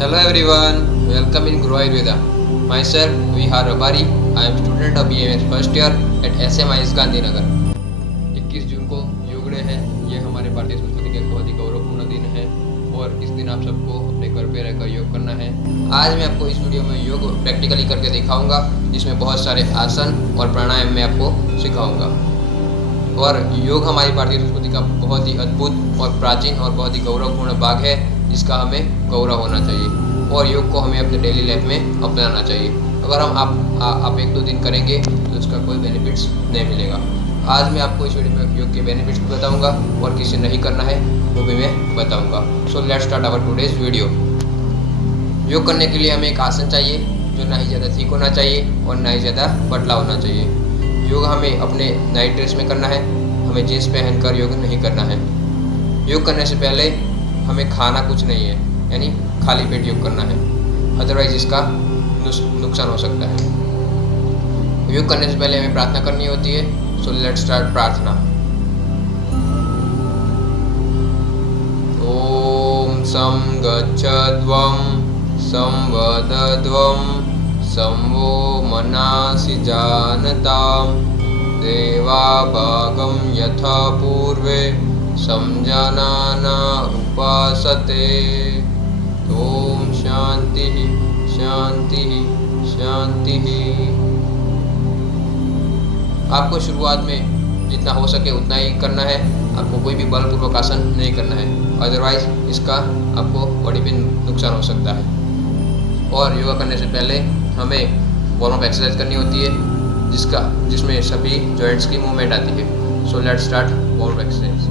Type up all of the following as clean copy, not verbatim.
Hello everyone, welcome in Grow Ayurveda. Myself Vihar Rabari. I am student of BMS first year at SMIS Gandhinagar. 21 जून को योग day है। ये हमारे भारतीय संस्कृति का बहुत ही गौरवपूर्ण दिन है और इस दिन आप सबको अपने घर पे रहकर योग करना है। आज मैं आपको इस वीडियो में योग प्रैक्टिकली करके दिखाऊंगा, जिसमें बहुत सारे आसन और प्राणायाम मैं आपको सिखाऊंगा। और योग हमारी भारतीय संस्कृति का बहुत ही अद्भुत और प्राचीन और बहुत ही गौरवपूर्ण भाग है, जिसका हमें गौरव होना चाहिए और योग को हमें अपने डेली लाइफ में अपनाना चाहिए। अगर हम आप 1-2 दिन करेंगे तो उसका कोई बेनिफिट्स नहीं मिलेगा। आज मैं आपको इस वीडियो में योग के बेनिफिट्स बताऊंगा और किसे नहीं करना है वो भी मैं बताऊंगा। So let's start our today's video. योग करने के लिए हमें एक आसन चाहिए जो ना ही ज़्यादा थिक होना चाहिए और ना ही ज़्यादा पतला होना चाहिए। योग हमें अपने नाइट ड्रेस में करना है, हमें जीन्स पहनकर योग नहीं करना है। योग करने से पहले हमें खाना कुछ नहीं है, यानी खाली पेट योग करना है, अदरवाइज इसका नुकसान हो सकता है। योग करने से पहले हमें प्रार्थना करनी होती है। सो लेट्स स्टार्ट प्रार्थना। ओम सं गच्छध्वं संवदध्वं संवो मनासि जानतां देवाभागं यथा पूर्वे संजानाना उपासते। ओम शांति शांति शांति। आपको शुरुआत में जितना हो सके उतना ही करना है। आपको कोई भी बलपूर्वक आसन नहीं करना है, अदरवाइज इसका आपको बॉडी पे नुकसान हो सकता है। और योगा करने से पहले हमें वार्म अप एक्सरसाइज करनी होती है, जिसमें सभी जॉइंट्स की मूवमेंट आती है। सो let's start warm up exercise.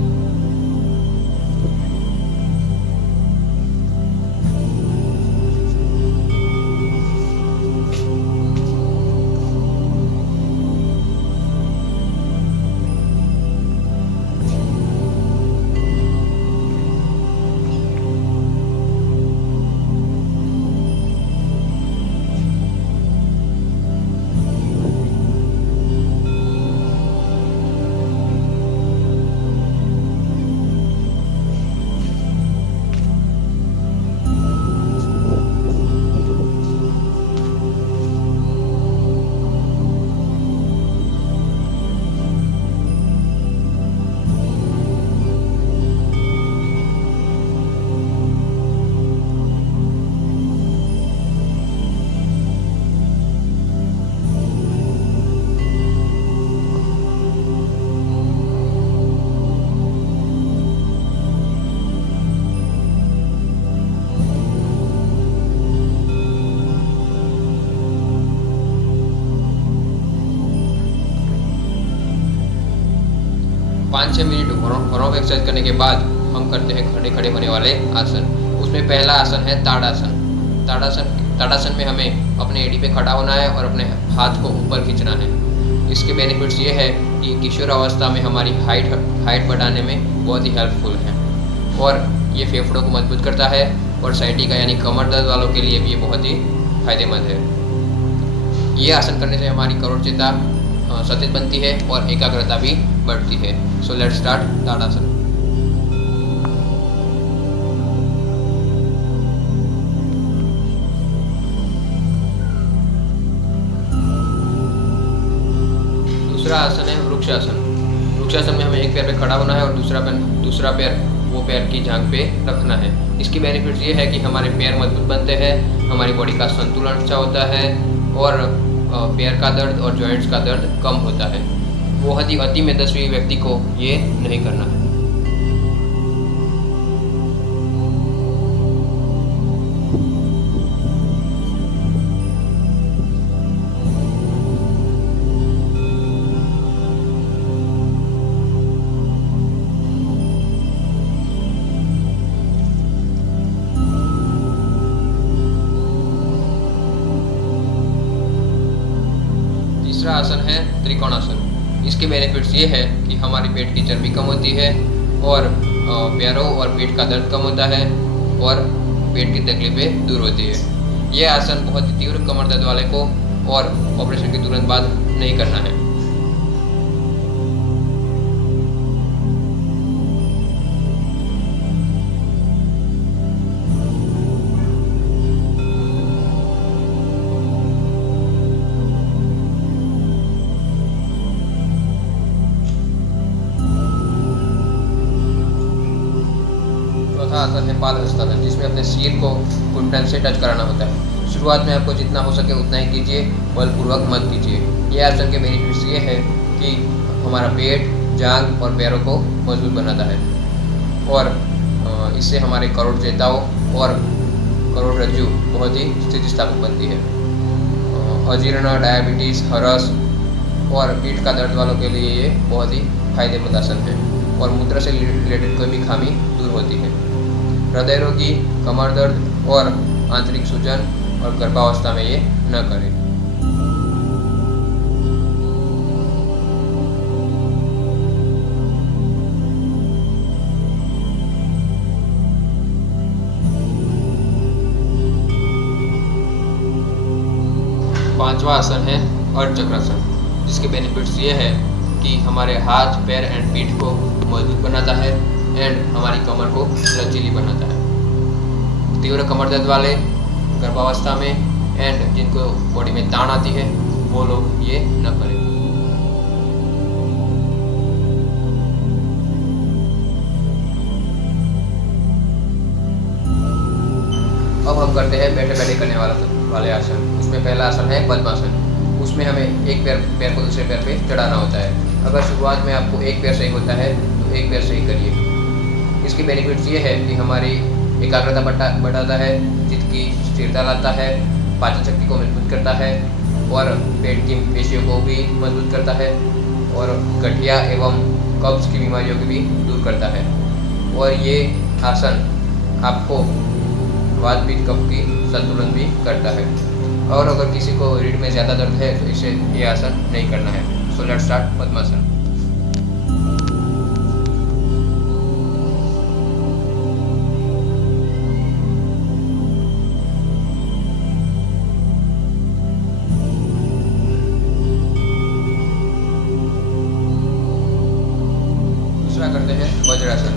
पाँच 6 मिनट वार्म अप एक्सरसाइज करने के बाद हम करते हैं खड़े खड़े होने वाले आसन। उसमें पहला आसन है ताड़ासन। ताड़ासन में हमें अपने एड़ी पे खड़ा होना है और अपने हाथ को ऊपर खींचना है। इसके बेनिफिट्स ये है कि किशोर अवस्था में हमारी हाइट बढ़ाने में बहुत ही हेल्पफुल है और ये फेफड़ों को मजबूत करता है और साइटिका यानी कमर दर्द वालों के लिए भी ये बहुत ही फायदेमंद है। ये आसन करने से हमारी करोड़चेता सतेज बनती है और एकाग्रता भी बढ़ती है। सो लेट्स स्टार्ट ताड़ासन। दूसरा आसन है वृक्षासन। वृक्षासन में हमें एक पैर पे खड़ा होना है और दूसरा पैर वो पैर की जांघ पे रखना है। इसकी बेनिफिट्स ये है कि हमारे पैर मजबूत बनते हैं, हमारी बॉडी का संतुलन अच्छा होता है और पैर का दर्द और जॉइंट्स का दर्द कम होता है। बहुत ही अति मेदस्वी व्यक्ति को ये नहीं करना है। तीसरा आसन है त्रिकोणासन। इसके बेनिफिट्स ये है कि हमारी पेट की चर्बी कम होती है और पैरों और पेट का दर्द कम होता है और पेट की तकलीफें दूर होती है। यह आसन बहुत ही तीव्र कमर दर्द वाले को और ऑपरेशन के तुरंत बाद नहीं करना है। आसन है पाद हस्तासन, जिसमें अपने सिर को घुटन से टच कराना होता है। शुरुआत में आपको जितना हो सके उतना ही कीजिए, बलपूर्वक मत कीजिए। यह आसन के बेनिफिट्स ये है कि हमारा पेट, जांघ और पैरों को मजबूत बनाता है और इससे हमारे करोड़जेताओं और करोड़रज्जु बहुत ही स्थितिस्थापक बनती है। अजीर्ण, डायबिटीज़, हरस और पीठ का दर्द वालों के लिए ये बहुत ही फायदेमंद आसन है और मूत्र से रिलेटेड कोई भी खामी दूर होती है। हृदय रोगी, कमर दर्द और आंतरिक सूजन और गर्भावस्था में ये न करें। पांचवा आसन है अर्धचक्रासन, जिसके बेनिफिट्स ये है कि हमारे हाथ, पैर एंड पीठ को मजबूत बनाता है एंड हमारी कमर को लचीली बनाता है। तीव्र कमर दर्द वाले, गर्भावस्था में एंड जिनको बॉडी में तान आती है वो लोग ये न करें। अब हम करते हैं बैठे बैठे करने वाले आसन। उसमें पहला आसन है पद्मासन। उसमें हमें एक पैर को दूसरे पैर पे चढ़ाना होता है। अगर शुरुआत में आपको एक पैर सही होता है तो एक पैर सही करिए। इसके बेनिफिट्स ये है कि हमारी एकाग्रता बढ़ाता है, चित्त की स्थिरता लाता है, पाचन शक्ति को मजबूत करता है और पेट की पेशियों को भी मजबूत करता है और गठिया एवं कब्ज की बीमारियों को भी दूर करता है। और ये आसन आपको वात पित्त कफ की संतुलन भी करता है। और अगर किसी को रीढ़ में ज़्यादा दर्द है तो इसे ये आसन नहीं करना है। सो लेट्स स्टार्ट पद्मासन। दूसरा करते हैं वज्रासन।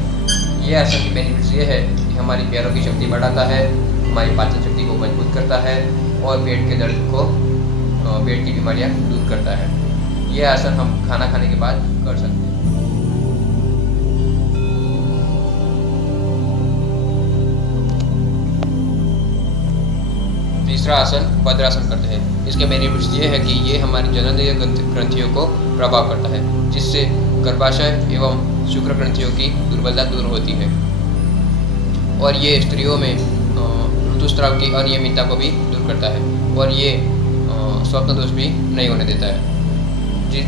ये आसन की बेनिफिट्स ये है कि हमारी पैरों की शक्ति बढ़ाता है, हमारी पाचन शक्ति को मजबूत करता है और पेट के दर्द को, पेट की बीमारियां दूर करता है। यह आसन हम खाना खाने के बाद कर सकते हैं। तीसरा आसन भद्रासन करते हैं। इसके बेनिफिट्स ये है कि ये हमारी जननेंद्रिय ग्रंथियों को प्रभाव करता है, जिससे गर्भाशय एवं शुक्र ग्रंथियों की दुर्बलता दूर होती है और ये स्त्रियों में ऋतुस्राव की अनियमितता को भी दूर करता है और ये स्वप्न दोष भी नहीं होने देता है।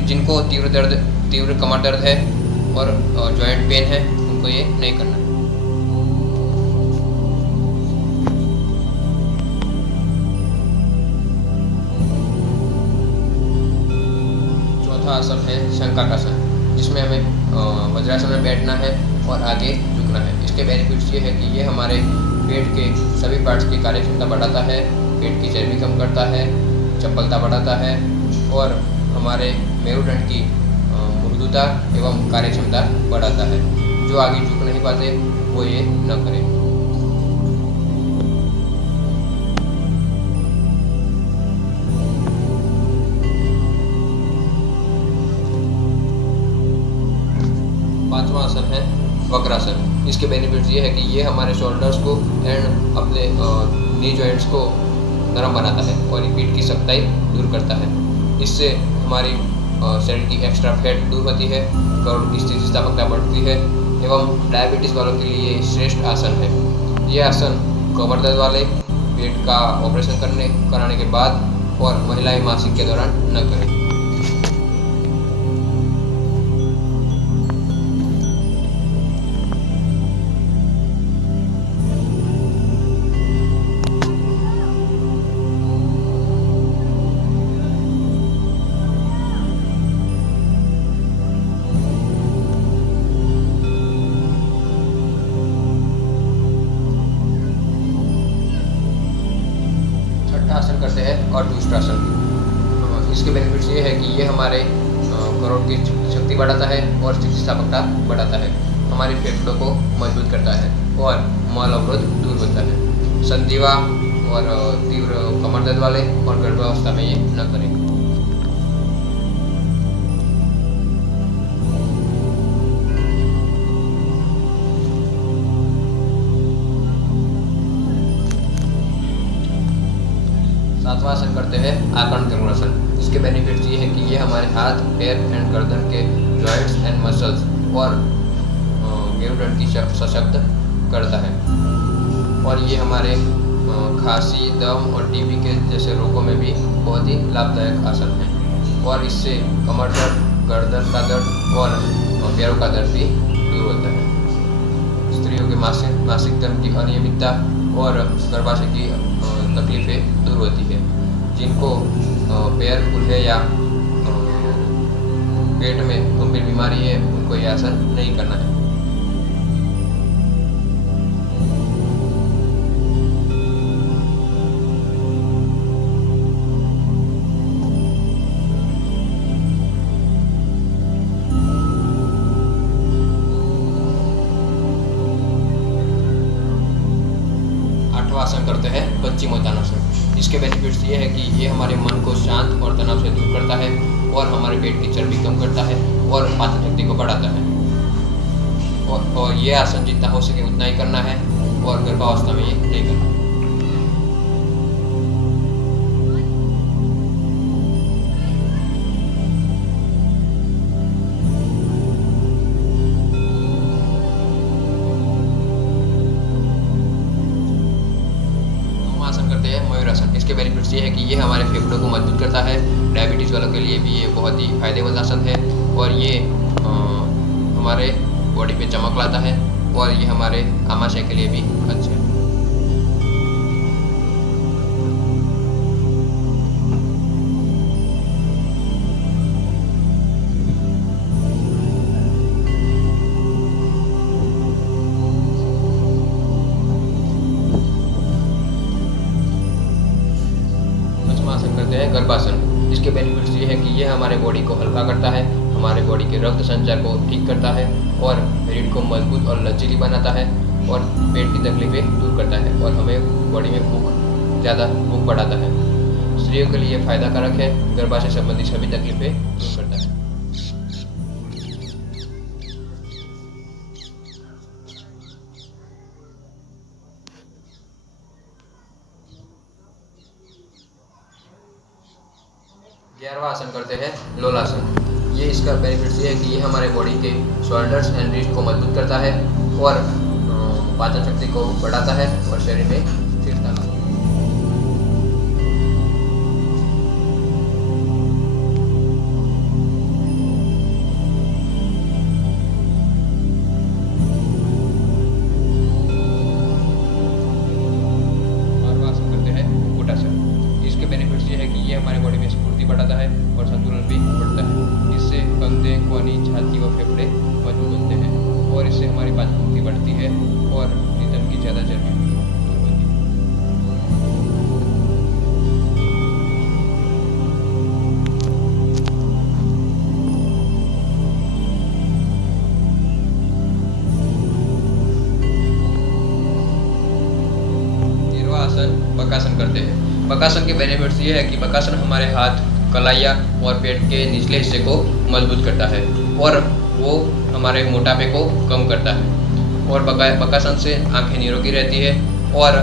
जिनको तीव्र कमर दर्द है और जॉइंट पेन है उनको ये नहीं करना है। चौथा आसन है शंकाकासन, जिसमें हमें वज्रासन में बैठना है और आगे झुकना है। इसके बेनिफिट्स ये है कि ये हमारे पेट के सभी पार्ट्स की कार्यक्षमता बढ़ाता है, पेट की चर्बी कम करता है, चपलता बढ़ाता है और हमारे मेरुदंड की मृदुता एवं कार्यक्षमता बढ़ाता है। जो आगे झुक नहीं पाते वो ये न करें। पांचवा आसन है वक्रासन। इसके बेनिफिट्स ये है कि ये हमारे शोल्डर्स को एंड अपने नी जॉइंट्स को नरम बनाता है और पीठ की सख्ताई दूर करता है। इससे हमारी शरीर की एक्स्ट्रा फैट दूर होती है, करोड़ की स्थितिस्थापकता बढ़ती है एवं डायबिटीज़ वालों के लिए ये श्रेष्ठ आसन है। ये आसन कमर दर्द वाले, पेट का ऑपरेशन कराने के बाद और महिलाएं मासिक के दौरान न करें। आसन करते हैं और अर्धउष्ट्रासन। इसके बेनिफिट्स ये है कि ये हमारे करोड़ की शक्ति बढ़ाता है और स्थितिस्थापकता बढ़ाता है, हमारे फेफड़ों को मजबूत करता है और मल अवरोध दूर होता है। संधिवा और तीव्र कमर दर्द वाले और गर्भावस्था में ये न करें। सातवां आसन करते हैं आकर्ण धनुरासन। इसके बेनिफिट्स ये है कि ये हमारे हाथ, पैर एंड गर्दन के जॉइंट्स एंड मसल्स और मेरुदंड की सशक्त करता है। और ये हमारे खांसी, दम और टीबी के जैसे रोगों में भी बहुत ही लाभदायक आसन है। और इससे कमर दर्द, गर्दन का दर्द और पैरों का दर्द भी दूर होता है। स्त्रियों के मासिक धर्म की अनियमितता और गर्भाशय की तकलीफें दूर होती है। जिनको पैर फूले या पेट में गंभीर बीमारी है उनको यह आसन नहीं करना है। आसन करते हैं पश्चिमोत्तानासन। इसके बेनिफिट्स ये है कि ये हमारे मन को शांत और तनाव से दूर करता है और हमारे पेट की चर्बी कम करता है और पाचन शक्ति को बढ़ाता है। और ये आसन जितना हो सके उतना ही करना है और गर्भावस्था में ये नहीं करना। मयूरासन। इसके बेनिफिट्स ये है कि ये हमारे फेफड़ों को मजबूत करता है। डायबिटीज़ वालों के लिए भी ये बहुत ही फायदेमंद आसन है और ये हमारे बॉडी पे चमक लाता है और ये हमारे आमाशय के लिए भी अच्छा है। आसन करते हैं गर्भासन। इसके बेनिफिट्स ये है कि ये हमारे बॉडी को हल्का करता है, हमारे बॉडी के रक्त संचार को ठीक करता है और रीढ़ को मजबूत और लचीली बनाता है और पेट की तकलीफें दूर करता है और हमें बॉडी में भूख बढ़ाता है। स्त्रियों के लिए फायदाकारक है, गर्भाशय संबंधी सभी तकलीफें दूर करता है। 11वां आसन करते हैं लोलासन। ये इसका बेनिफिट्स ये है कि ये हमारे बॉडी के शोल्डर्स एंड रिस्ट को मजबूत करता है और पाचन शक्ति को बढ़ाता है और शरीर में स्थिरता लाता है। बेनिफिट्स ये है कि ये हमारे बॉडी में स्फूर्ति बढ़ाता है और संतुलन भी बढ़ता है। इससे कंधे, कोहनी, छाती व फेफड़े मजबूत बनते हैं और इससे हमारी पाचन शक्ति बढ़ती है और निधन की ज़्यादा चर्बी भी दूर होती है। आसन बकासन करते हैं। बकासन के बेनिफिट्स ये है कि बकासन हमारे हाथ, कलाइयाँ और पेट के निचले हिस्से को मजबूत करता है और वो हमारे मोटापे को कम करता है और बकासन से आंखें निरोगी रहती है और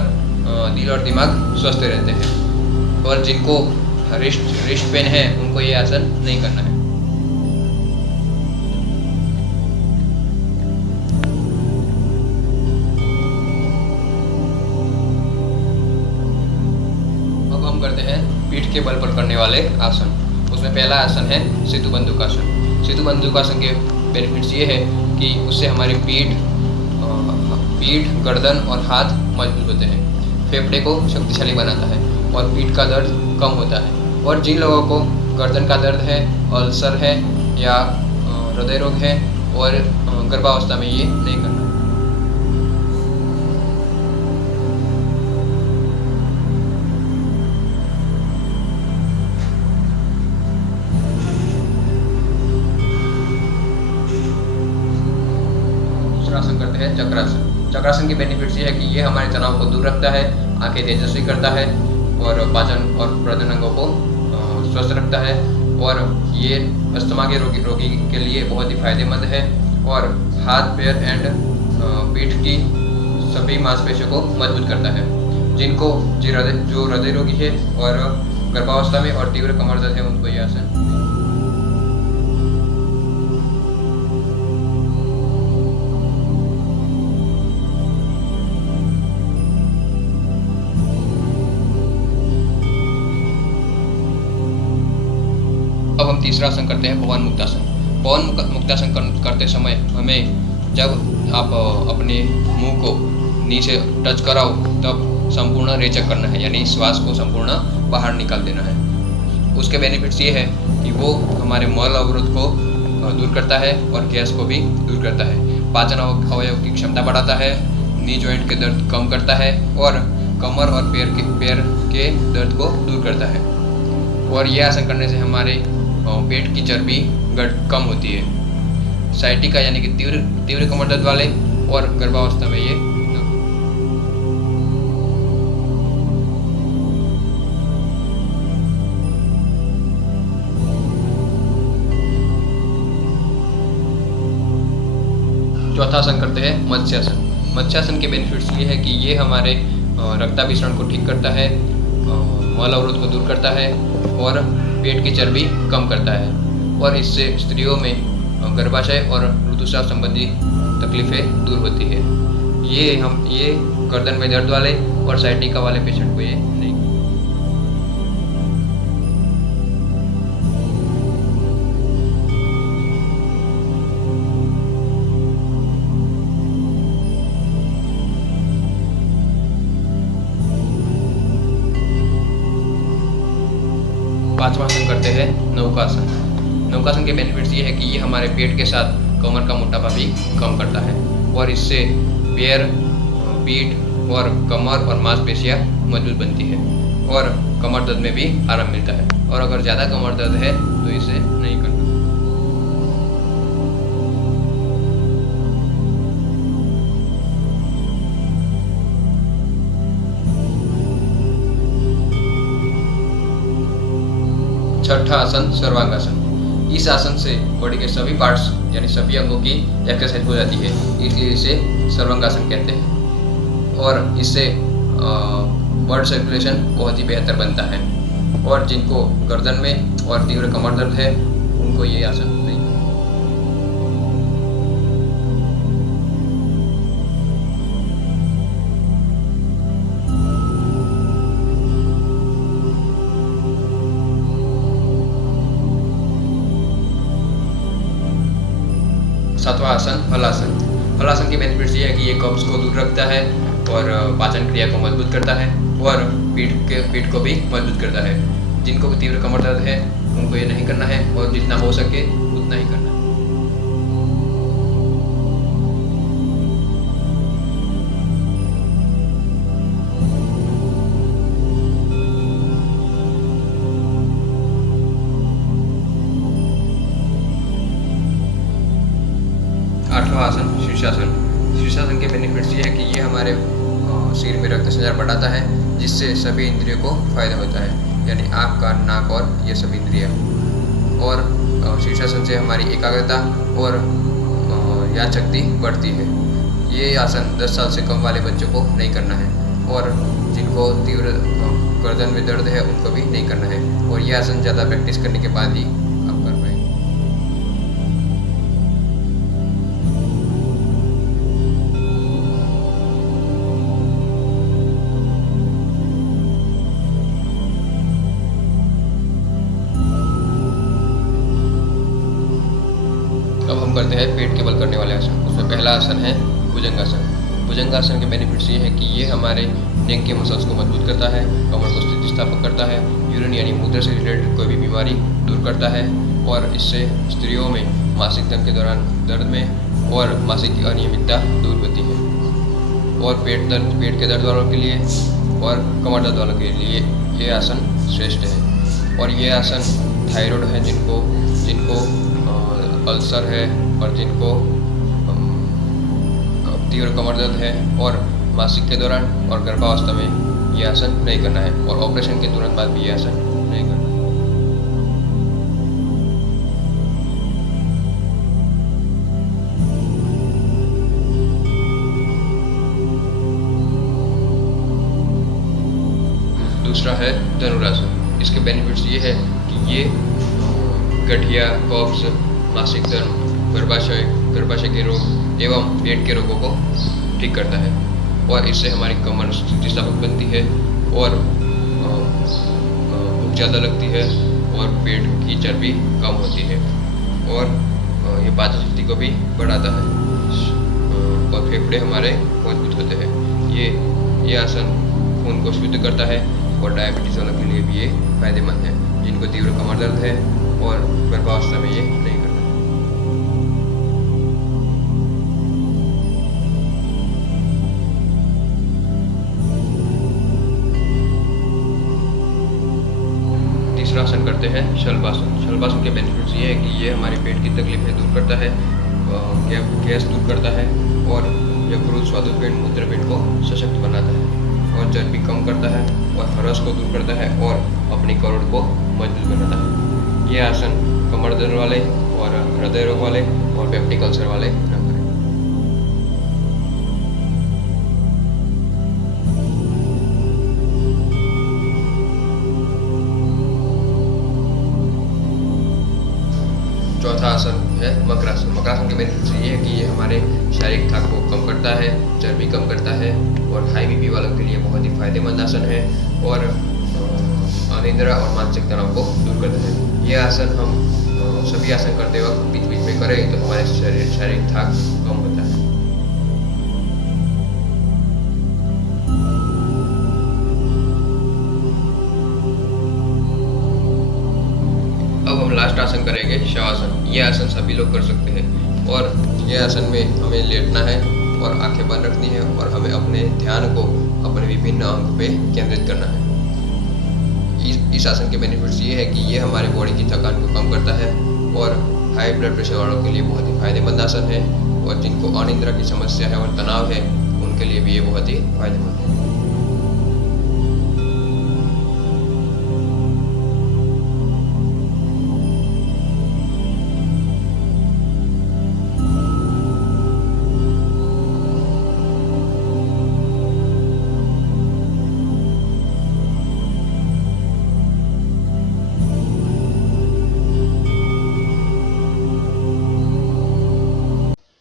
दिल और दिमाग स्वस्थ रहते हैं। और जिनको रिस्ट पेन है उनको ये आसन नहीं करना है। करते हैं पीठ के बल पर करने वाले आसन। उसमें पहला आसन है सेतु बंदुकासन। सेतु बंदुकासन के बेनिफिट्स ये है कि उससे हमारी पीठ, गर्दन और हाथ मजबूत होते हैं, फेफड़े को शक्तिशाली बनाता है और पीठ का दर्द कम होता है। और जिन लोगों को गर्दन का दर्द है, अल्सर है या हृदय रोग है और गर्भावस्था में ये नहीं करना। आसन करते हैं चक्रासन। चक्रासन के बेनिफिट्स ये है कि ये हमारे तनाव को दूर रखता है, आंखें तेजस्वी करता है और पाचन और प्रजनन अंगों को स्वस्थ रखता है और ये अस्थमा के रोगी के लिए बहुत ही फायदेमंद है और हाथ, पैर एंड पीठ की सभी मांसपेशियों को मजबूत करता है। जिनको जो हृदय रोगी है और गर्भावस्था में और तीव्र कमर दर्द है उनको ये आसन। अब हम तीसरा आसन करते हैं पवन मुक्तासन। पवन मुक्तासन करते समय हमें जब आप अपने मुंह को नीचे टच कराओ तब संपूर्ण रेचक करना है, यानी श्वास को संपूर्ण बाहर निकाल देना है। उसके बेनिफिट्स ये है कि वो हमारे मल अवरोध को दूर करता है और गैस को भी दूर करता है, पाचन अवयव की क्षमता बढ़ाता है, नी जॉइंट के दर्द कम करता है और कमर और पैर के दर्द को दूर करता है। और यह आसन करने से हमारे पेट की चर्बी कम होती है। साइटिका यानी कि तीव्र कमर दर्द वाले और गर्भावस्था में ये चौथा आसन करते हैं मत्स्यासन। मत्स्यासन के बेनिफिट्स ये है कि ये हमारे रक्ताभिसरण को ठीक करता है, मल अवरोध को दूर करता है और पेट की चर्बी कम करता है। और इससे स्त्रियों में गर्भाशय और ऋतुस्राव संबंधी तकलीफें दूर होती है। ये गर्दन में दर्द वाले और साइटिका वाले पेशेंट को ये नहीं। पांचवा आसन करते हैं नौकासन। नौकासन के बेनिफिट्स ये है कि ये हमारे पेट के साथ कमर का मोटापा भी कम करता है और इससे पैर, पीठ और कमर और मांसपेशियां मजबूत बनती है और कमर दर्द में भी आराम मिलता है। और अगर ज़्यादा कमर दर्द है तो इसे नहीं करना। छठा आसन सर्वांगासन। इस आसन से बॉडी के सभी पार्ट्स यानी सभी अंगों की एक्सरसाइज हो जाती है, इसलिए इसे सर्वांगासन कहते हैं। और इससे ब्लड सर्कुलेशन बहुत ही बेहतर बनता है। और जिनको गर्दन में और तीव्र कमर दर्द है उनको ये आसन नहीं। सातवां आसन हलासन। हलासन की बेनिफिट्स ये है कि ये कब्ज को दूर रखता है और पाचन क्रिया को मजबूत करता है और पीठ को भी मजबूत करता है। जिनको तीव्र कमर दर्द है उनको ये नहीं करना है और जितना हो सके उतना ही करना है। आठवां आसन शीर्षासन। शीर्षासन के बेनिफिट्स ये है कि ये हमारे सिर में रक्त संचार बढ़ाता है, जिससे सभी इंद्रियों को फायदा होता है, यानी आँख, कान, नाक और ये सभी इंद्रियाँ। और शीर्षासन से हमारी एकाग्रता और याद शक्ति बढ़ती है। ये आसन 10 साल से कम वाले बच्चों को नहीं करना है और जिनको तीव्र गर्दन में दर्द है उनको भी नहीं करना है। और ये आसन ज़्यादा प्रैक्टिस करने के बाद ही आप कर पाएंगे। अब हम करते हैं पेट के बल करने वाले आसन। उसमें पहला आसन है भुजंगासन। भुजंगासन के बेनिफिट्स ये है कि ये हमारे नेक के मसल्स को मजबूत करता है, कमर को स्थितिस्थापक करता है, यूरिन यानी मूत्र से रिलेटेड कोई भी बीमारी दूर करता है और इससे स्त्रियों में मासिक धर्म के दौरान दर्द में और मासिक की अनियमितता दूर होती है। और पेट के दर्द वालों के लिए और कमर दर्द वालों के लिए ये आसन श्रेष्ठ है। और ये आसन थायराइड है जिनको अल्सर है और जिनको तीव्र कमर दर्द है और मासिक के दौरान और गर्भावस्था में ये आसन नहीं करना है और ऑपरेशन के तुरंत बाद भी ये आसन नहीं करना है। दूसरा है धनुरासन। इसके बेनिफिट्स ये है कि ये गठिया, कब्ज, मासिक धर्म, गर्भाशय के रोग एवं पेट के रोगों को ठीक करता है और इससे हमारी कमर स्थितिस्थापक बनती है और भूख ज़्यादा लगती है और पेट की चर्बी कम होती है और ये पाचन शक्ति को भी बढ़ाता है और फेफड़े हमारे मजबूत होते हैं। ये आसन खून को शुद्ध करता है और डायबिटीज़ वालों के लिए भी ये फायदेमंद है जिनको तीव्र कमर दर्द है और गर्भावस्था में ये नहीं करता। तीसरा आसन करते हैं शलभासन। शलभासन के बेनिफिट्स ये है कि ये हमारे पेट की तकलीफें दूर करता है, गैस दूर करता है और यकृत, स्वादुपिंड, मूत्रपिंड को सशक्त बनाता है और चर्बी कम करता है और हरस को दूर करता है और अपनी करोड़ को मजबूत बनाता है। ये आसन कमर दर्द वाले और हृदय रोग वाले और पेप्टिक अल्सर वाले न करें। चौथा आसन है मकरासन। मकरासन के बेनिफिट्स ये है कि ये हमारे शारीरिक थकान को कम करता है, चर्बी कम करता है और हाई बीपी वालों के लिए बहुत ही फायदेमंद आसन है और अनिद्रा और मानसिक तनाव को दूर करता है। ये आसन हम सभी आसन करते वक्त बीच बीच में करें तो हमारे शारीरिक थकान कम होता है। अब हम लास्ट आसन करेंगे शवासन। ये आसन सभी लोग कर सकते हैं और ये आसन में हमें लेटना है और आंखें बंद रखनी है और हमें अपने ध्यान को अपने विभिन्न अंग पे केंद्रित करना है। इस आसन के बेनिफिट्स ये है कि ये हमारे बॉडी की थकान को कम करता है और हाई ब्लड प्रेशर वालों के लिए बहुत ही फायदेमंद आसन है और जिनको अनिद्रा की समस्या है और तनाव है उनके लिए भी ये बहुत ही फायदेमंद है।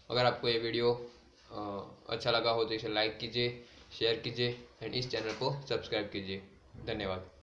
अगर आपको ये वीडियो अच्छा लगा हो तो इसे लाइक कीजिए, शेयर कीजिए एंड इस चैनल को सब्सक्राइब कीजिए। धन्यवाद।